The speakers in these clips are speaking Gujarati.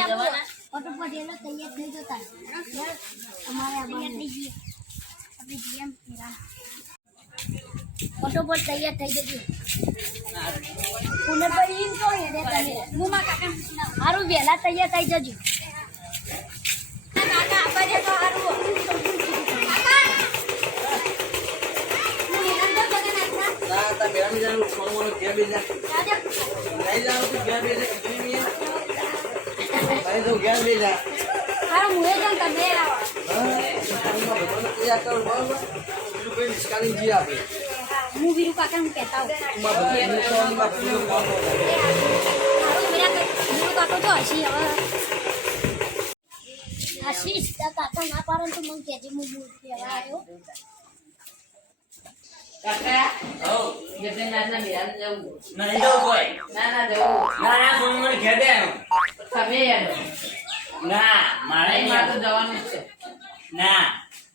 પટેલો તૈયાર થઈ જતા અમારે આપણે જઈએ એમ હેરાન. તૈયાર થઈ જજો પુને પર ઈમ તો હેડે તમે હું માં કાકા હારું વહેલા તૈયાર થઈ જજો કાકા આપા દે તો હારું કાકા હું હેરાન તો જગન્નાથના. ના તા મેળા ની જાનું સોનું મોનું ઘેર બેસી જા નહીં જાનું તું ઘેર બેસી આશીષ કાકા ના પાડો તો મને કહેજે હું કહેવા આવ્યો કાકા? જગન્નાથના મેળામાં જવું નહીં જવું કોઈ ના ના જવું ના ના સોનું મને ઘેર તમે હેરો ના મારે નહીં નહીં. મારે તો જવાનું છે. ના.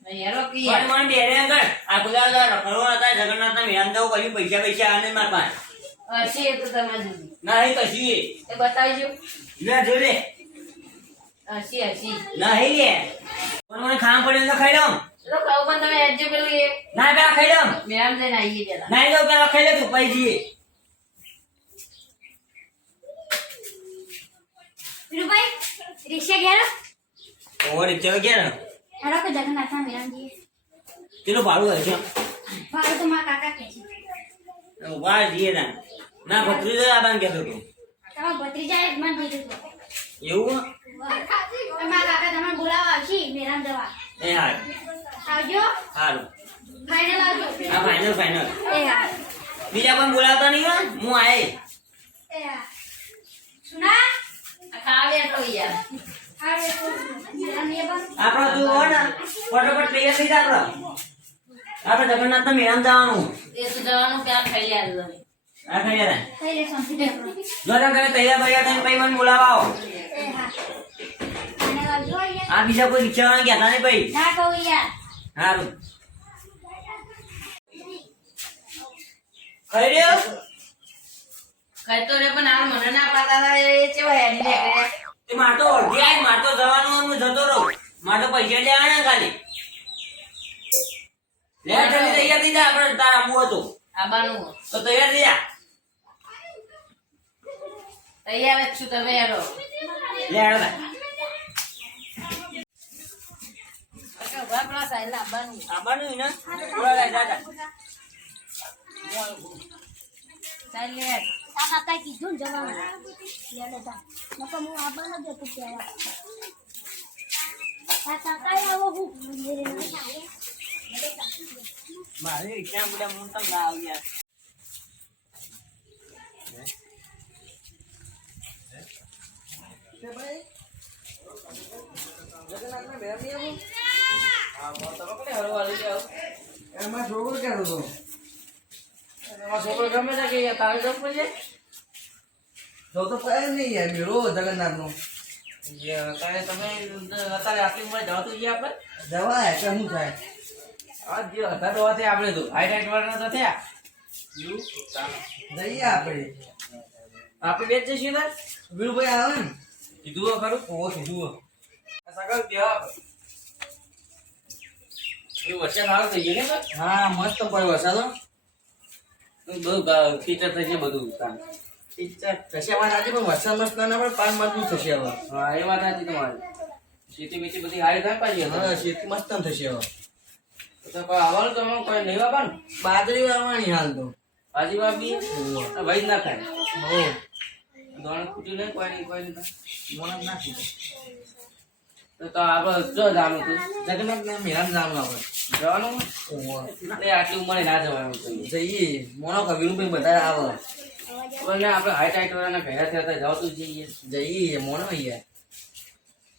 નહીં હેરો કી મને બેરે આગળ આ બધા હતા જગન્નાથના મેળામાં જવું કશું પૈસા પૈસા આને માર પાસે. હશે તો તમે કશું એ એ બતાવજો. લે જો લે હસી હસી નહીં લે. મને ખાવા પડે તો ખાઈ લઉં. ના પેલા ખાઈ લઉં મેળામાં જઈને આવીએ પેલા. નહીં તો પેલા ખાઈ લે તું પછી જઈએ. વીરુભાઈ રિક્ષા ગયા ઓરે ચલો કે ને હેરો કે જગન્નાથના મેરામજી પેલું ભાડું હશે ભાડું તો મારા કાકા છે. ના. ના ભત્રી તો આબાન કહેતો તું તમારા ભત્રીજા એક મન થઈ એવું? તમારા કાકા તમને બોલાવવા આવશે મેરામ જવા. એ હાર આવજો. સારું ફાઇનલ આવજો. હા ફાઇનલ ફાઇનલ એ હા. બીજા કોઈ બોલાવતા નહીં હો હું આય એ. હા. સુના? આ ખાવે તો યાર. પણ આપણો તું હો ને ફટાફટ તૈયાર થઈ જા આપણો. આપણે જગન્નાથ ના મેળામાં જવાનું. એ તો જવાનું ત્યાં ખાઈ લે આ ખાઈ લે જો ઘરે તૈયાર બૈયાર થઈને પછી મને બોલાવા આવો આ બીજા કોઈ વિચારવાના કહેતા નહીં ભાઈ? ના કહું યાર. સારું ખાઈ રહ્યો ખાઈ તો રે પણ આ મને ના પાતા હતા એ કેવા હેડી નીકળે તે માર તો અડધી આય માર તો જવાનું હું જતો રહું. માર તો પૈસા લેવાના ખાલી. લે જલ્દી તૈયાર થઈ જા આપણે તાર હતું. આબાનું તો તૈયાર થઈ જા. તૈયાર જ છું તમે હેરો લે હેડો તાર. ઊભા પેલા સાહેબ આબાનું આવવાનું હોય ને બોલા લે, જા, જા. સાહેબ લે આ કાકાએ કીધું ને જવાનું લે લેતા નકર હું આવવાનો જ હતો કહેવા આ કાકાએ આવો હું મંદિરે ના ચાલે મારે રિક્ષા બધા હું તમને ના આવી યાર એમાં છોકરો ક્યાં હતો? એમાં છોકરો ગમે છે કે તારે જવું પડશે જો તો પડે નહીં યાર મેળો જગન્નાથનો. અત્યારે તમે અત્યારે આટલી ઉંમરે જાવ તો જઈએ આપણે જવાય શું થાય? આ જે હતા તો હતા આપણે તો. હાઈટ હાઈટ વાળા તો થયા. જઈએ આપણે આપણે બે જ જઈશું ને વીરુભાઈ આવે ને? કીધું ખરું? ઓવો કીધું આ સગળ કેવા એ વરસાદ સારો થઈ ગયો ને હા મસ્ત પડ્યો વરસાદ બહુ ફીચર થઈ છે બધું થશે વાત આજે પણ વરસાદ મસ્ત ના પડે પાક મજબૂત થશે હવે. હા એ વાત સાચી તમારી. ખેતી બીતી બધી હારી થાય પાછી હા ખેતી મસ્ત થશે હવે. તો આવવાનું તો કોઈ નહીં આવવાનું બાજરી વાવવાની હાલ તો. બાજરી ભાઈ જ ના ખાય હો દોણ ખૂટ્યું નહીં કોઈ નહીં કોઈ નહીં. નાખી તો તો આપણે જો જાણું તું જગન્નાથ ને મેળામાં જાણું આપણે જવાનું? ઓવો. એ આટલી ઉંમરે ના કહીએ જઈએ. મોણો કે વીરુભાઈ બધા આવે. પણ આપણે હાઈટ હાઈટ વાળાના ભેગા થયા હતા જવાતું જઈએ. જઈએ મોણો યાર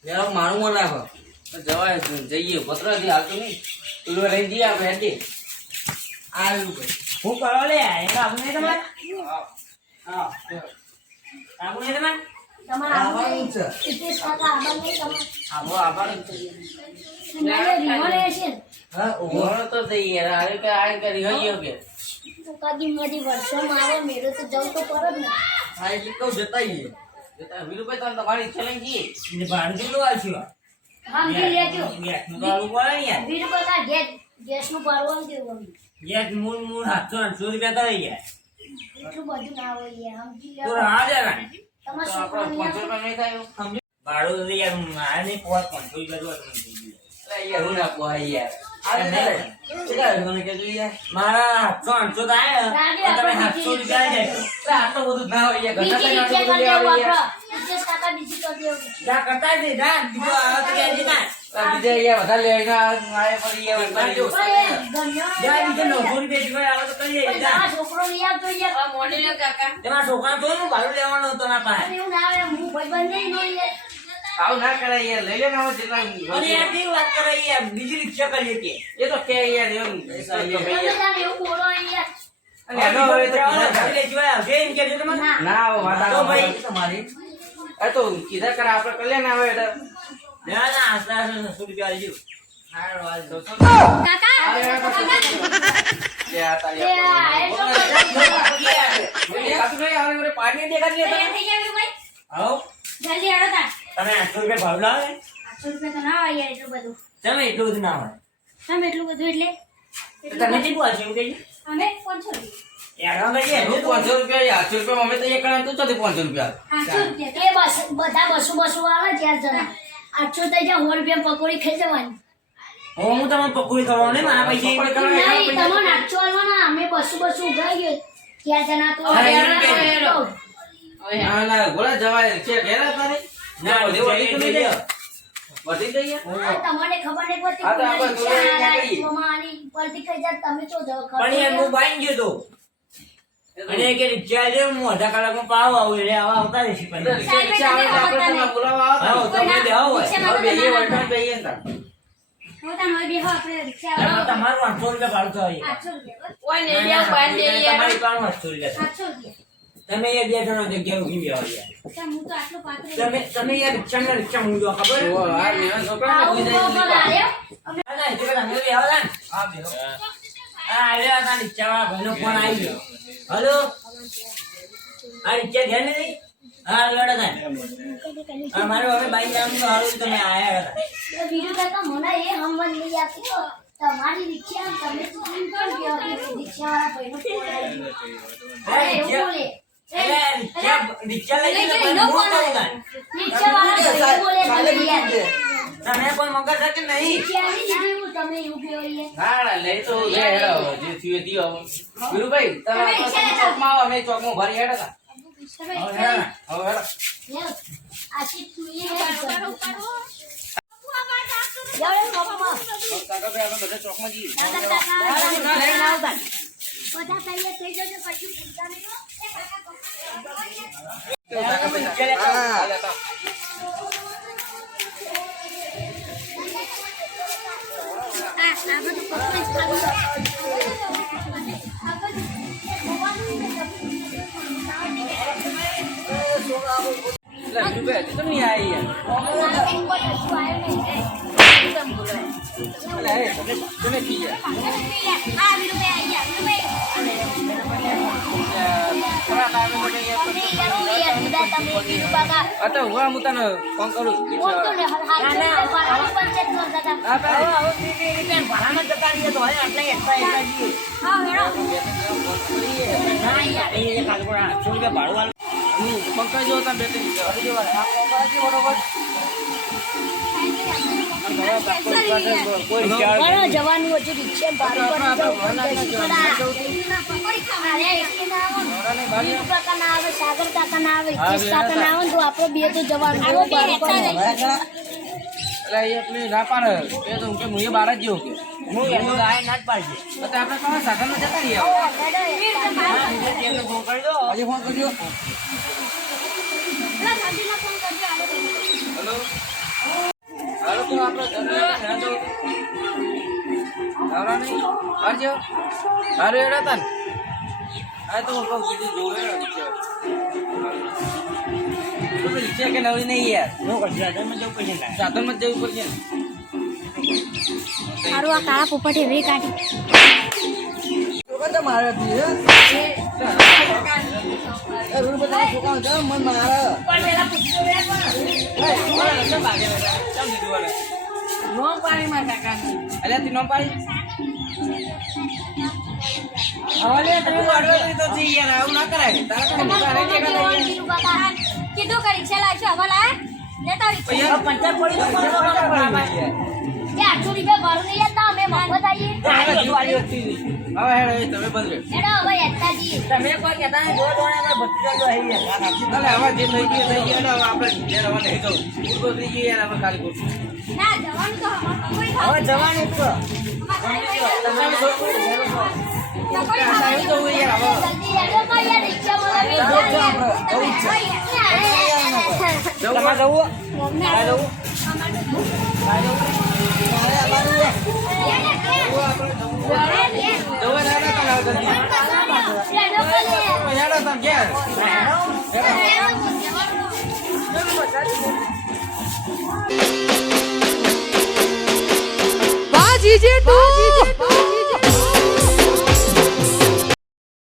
મેળો મારું મન રાખો. તો જવાય. જઈએ. પતરાથી હાલતું નહીં. પેલું લઈને જઈએ આપણે હેડી. આ વીરુભાઈ હું કરો લે આપણે તમારે? હા. આપણે તમારા? આવવાનું છે. સિત્તેર ટકા આબાદ નહીં આવો આવવાનું છે. મેલે રીવાને હશે ને. હા ઓહો તો થઈ યાર હારે કે આ કરી ગયો કે? કદી મધી વર્ષોમાં આવે મેળો તો જવું તો પડે જ ને. હા એટલે કહું જતા આવીએ. તમે તમારી ઈચ્છા લઈને જઈએ. એટલે કેટલું આવશે સમજી લેજો ગેસનું તો. પડે યાર વીસ રૂપિયા ગેસ ગેસનું ભરવાનું દેવું ગેસ મૂળ મૂળ સાતસો આઠસો રૂપિયા થઈ ગયા એટલું બધું ના હોય યાર સમજી તો થાય? ભાડું યાર મારે નહીં પાંચસો રૂપિયા હું ના પોહાય યાર. મારા સાતસો આઠસો તો તમે સાતસો રૂપિયા આટલું બધું ના હોય કરતા ના. બીજા યાર વધારે લઈને આવે પડી યાર બાજુ. પણ એ જા ગણ્યો બીજે નવસો રૂપિયા આવે તો કરી દેજે પણ જા. તમારા છોકરો લઈ આવતો યાર. મોડી લ્યો કાકા. તમારા છોકરા તો એનું ભાડું લેવાનું હતું ના પાસે. એવું ના આવે હું ભાઈબંધ નહીં નો યાર આવું ના કરાય યાર લઈ લે ને જેટલા અને યાર કેવી વાત કરે યાર? બીજી રિક્ષા કરીએ કે એ તો કે યાર એમ એવું બોલો યાર. ના. વાત તો ભાઈ. તમારી. એ તો કીધા કરે આપણે કલ્યાણ આવે એટલે ના ના આશરા આશરા રૂપિયા એટલું બધું. તમે એટલું બધું ના હોય? તમે એટલું બધું એટલે? તમે કેટલું આવશે એવું કહીએ અમે પાંચસો રૂપિયા. આઠસો રૂપિયા અમે તો એક તું પાંચસો રૂપિયા. બધા બસો બસો આવે ચાર જણા. આઠસો થઈ જાય સો રૂપિયા પકોડી ખાઈ જવાની. હો હું તમને પકોડી કરવાનો નહીં મારા પૈસા નહીં તમને આઠસો આલવાના અમે બસો બસો ઉઘાઈ ગયો ચાર જણા તો. ના ના ગોળા જવાય. છે ઘેર તારે ના, વધી વધી આ તમને ખબર નહીં પડતી ત્યાં તમે જાઓ ખબર પણ યાર હું બાઈ ગયો તો. અને કે રિક્ષા છે હું અડધા કલાકમાં પાવ આવું એટલે આવા આવતા રહેશે પછી. રિક્ષા આવે તો આપણે તમને બોલાવા આવો. તમે હોય બેહીએ વળતાં રિક્ષા એમાં તમારું આઠસો રૂપિયા ભાડું થાય બે તમે એ બે જણો જગ્યા ઊભી તો આટલું પાતળું તમે તમે યાર રિક્ષામાં રિક્ષામાં ઊંઘો ખબર? તો પણ નહીં. આર્યો. ના, ના, એટલે તમે બેહો. ને. હા, બેહો. આ આવ્યા હતા રિક્ષાવાળા ભાઈનો ફોન આવી ગયો. હલો? આ રિક્ષા ધ્યાન નહીં? હા, લડે થાય હા, મારે હવે બાઈક જવાનું તો ગયો. લઈ બોલે તમે યાર. તમે કોઈ મગજ છે કે નહીં રિક્ષા આવી દીધી હું તમે એવું કહો યાર. ના, ના, લઈ તો લે, હેડો, જે થયું એ થયું હવે. વીરુભાઈ, તમે તમે આપણા રિક્ષા ચોકમાં આવો, અમે ચોકમાં ભરી હેડો તા. તમે પંચાયત કરતા હતા. હા ભાઈ હવે હવે તે- તે રીતે ભાડામાં જતા રહીએ તો હવે આટલા એકસ્ટ્રા એકસ્ટ્રા જઈએ. હા, હેડો. ના યાર, એ જે ખાલી રૂપિયા ભાડું. હું પંકજ જો તમે બે ત્રણ જગ્યા. આ પંકજ બરોબર. કોઈ રિક્ષા ઘણો જવાનું હતું રિક્ષા કાકા ના આવે સાગર કાકા ના આવે કાકા ના આવે તો આપણે બે તો જવાનું એટલે એ આપણે ના પાડે. એ તો કે હું એ બહાર જ જવું કે. હું એ ગાય ના જ પાડજે. તો આપણે તમારા સાધનમાં જતા રહીએ. હવે. હા, બીજે તેમને ફોન કરી દો. ફોન કરજો હેલો હાલો તો આપણે ધન્યવાદ ના જવું આવરા નહીં આવજો હારું નહીં યાર ને જવું પડશે ને આ કાળા પોપટે વે કાઢી મારે હતી, કરી છે? કીધું લાવશો હવે લાય પંચાયત પડી આઠસો રૂપિયા ભરું નહીં હતા અમે મફત આવીએ હવે તમે બંધ એડો હવે યત્તાજી તમે કોઈ કહેતા નહીં દોડ દોડ આપણે ભત્રીજો જો આવી ગયા. હવે જે થઈ ગયું થઈ ગયું. હવે આપણે ઘેર હવે નહીં જવું. ભૂલ થઈ ગઈ યાર, હવે ખાલી ખોટું. ના જવાનું તો હવે જવાનું તો. તમારે થોડું સાહેબ જવું. જવું જ છે. જવું તમારે જવું? ના તારે જવું? મારે આવવાનું છે. જવું આપણે જવું.